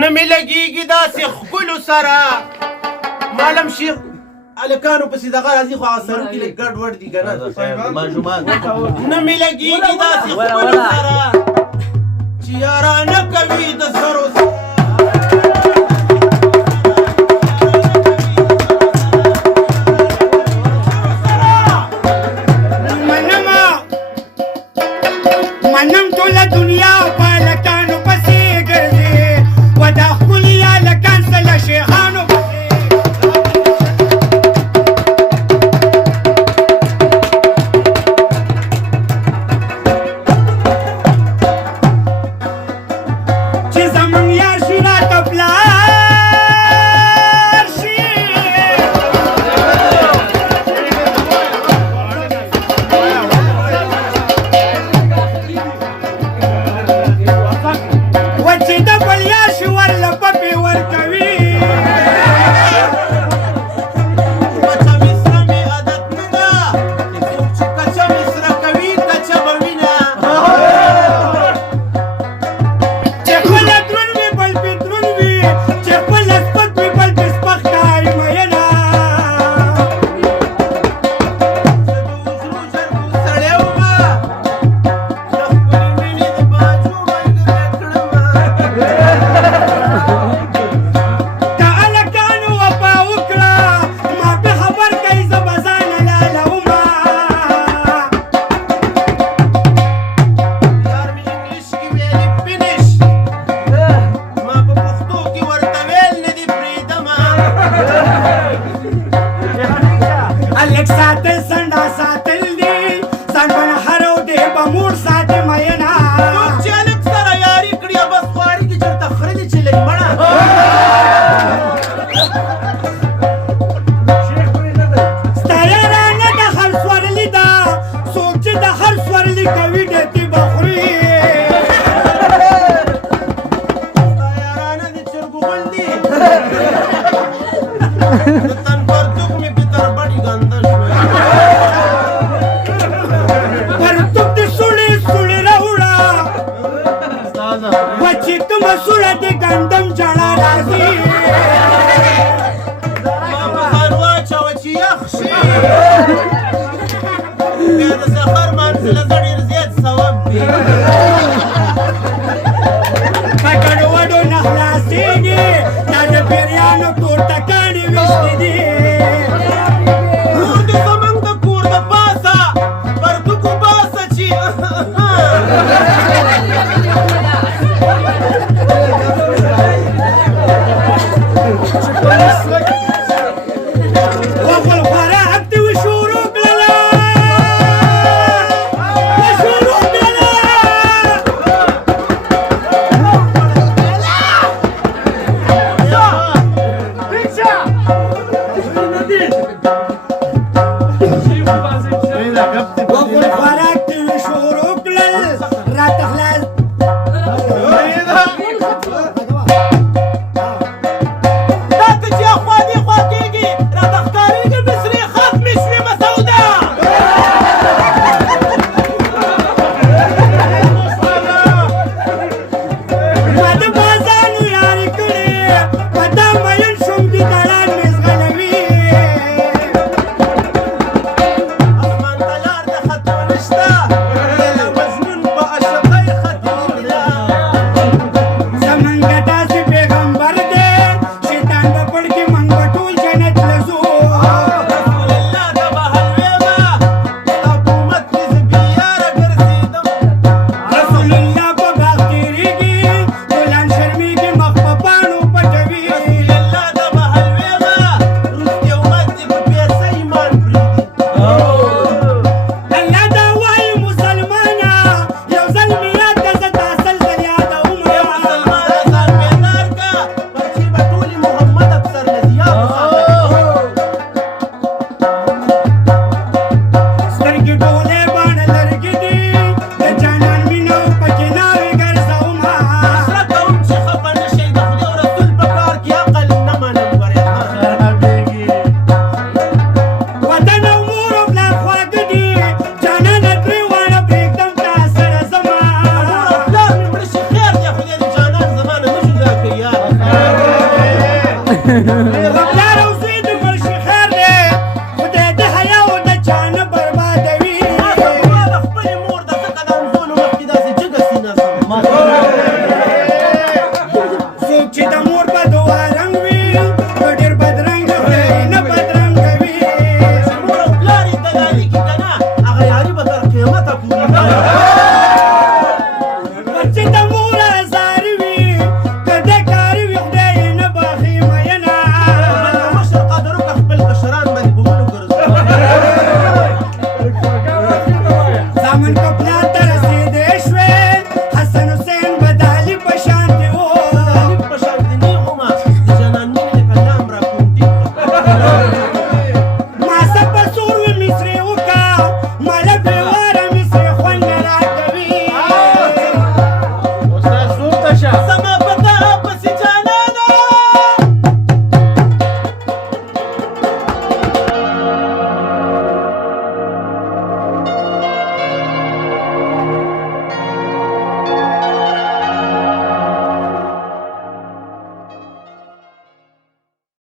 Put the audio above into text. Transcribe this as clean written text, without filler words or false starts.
نه مې لګېږي داسې ښکلو سره معلم شیخ هلکانو پسې دغه راځي خو هغه سرونه کې لږ ګډ وډ دي که نه نه مې لګېږي داسې ښکلو سره چې یارانه کوي د سرو منم ټوله دنیا په هلکانو پسې ګرځي و دا ښکلي هلکان څه له شیخانو چې زمونږ یار شي راته پلار شي چې د بل یار شي ورله پپې ورکوي کچه مصره مې عادت نه ده څوک چې کچه مصره کوي کچه به وینه چې خپله دروند وي بل پې دروند وي چې خپله سپک وي بل پې سپک ښکاري مینه زه د وزرو جرګو سړی ومه د خپلې مینې د باجو ملګری کړمه که هلکانو وفا وکړه ما پې خبر کوي زه به ځانه لالومه یار مې انګلیش کې ویلي فینش ما په پښتو کې ورته ویل نه دي پرېږدمه هلک ساتل سنډا ساتل دي ځان به نه هر ودې به موړ ساتي مینه څوک چې هلک سره یاري کړي بس خواري کې چېرته خره دي چې لږ مړه ستا یارانه د هر سورلي ده څوک چې د هر سورلي کوي ډېتې به خوري ستا یارانه د چرګو غول دي د تن پرتوګ مې په تربړې ګنده شوی پرتوب د سوړې د ګندم جړه راځي ما په ځان واچوه چې یخ شي بیا د سفر منزله زه ډېر زیات ثواب دی په ګډوډو نه خلاصېږي دا د پیریانو ټول ټکاڼې ویشتې دي کور دې زموږ د کور د پاسه پرتوکو باسه چې وخل خوراک دې وشروع کړله وشروع کړله وخل خوراک دې وشروع کړل راته خلاص دا که چې اخوا دې خوا کېږي راته ښکارېږي مصري ختمې شوې مسوده ما د بازانو یارې کړې په دا مین شوم دي دلان مې زغلوي اسمان ته لار د ختو نشته د مجنون په عشقۍ ختلې ده زمونږ داسې پیغمبر دی شیطان به پړ کې موږ به ټول جنت له ځو رسول الله د بهلوې به ستا په امت کې زه بېیاره ګرځېدم رسول الله په باغ تېرېږي ګلان شرمېږي مخ په پاڼو پټوي رسول الله د بهلوې به وروستی امت دې په پیسه ایمان پرېږدي الله دا وایي مسلمانه یو ځل مې یاد کړه زه تا سل ځل یادومه ای مسلمانه ځان بیدار که پرچې به ټولې محمد افسر نزیاب سترګې ټولې باڼه لرګي دي د جانان مینه پکې ناوې ګرځومه زړه کوم چې خفه نه شئ د خدای او رسول په کار کې عقل نه منم ورېخان وطن او مور او پلار خواږه دي جانانه ترې واړه پرېږدم تا سره ځمه مور او پلار مې مړه شي خیر دی خدای دې جانان زما نه جدا کړي یاره پلار او زوی د مړ شي خیر دی خدای د حیا او د جانه بربادوي ما ته دعا د خپلې مور ده ځکه د انځونو مخکې داسې جګه سینه ځم څوک چې د مور په دعا رنګ وي نو ډېر بدرنګه خدای نه بدرنګه وي چې مور او پلار یې دلالي کړي که نه هغه یاري به تر قیامته پورې کوي چې د مور ازار وي که د کار وي خدای یې نه بخښي مینه بل د مشر قدر وکړه خپل کشران باندې په ونو ګرځو زامن که پلار ته رسېدی شوې حسن حسین به د علي په شان دي و په شان دې نیغومه د جانان مینې لکه لام راکوټي کړه ما سه په سور وي مصري وکړه ماله پرې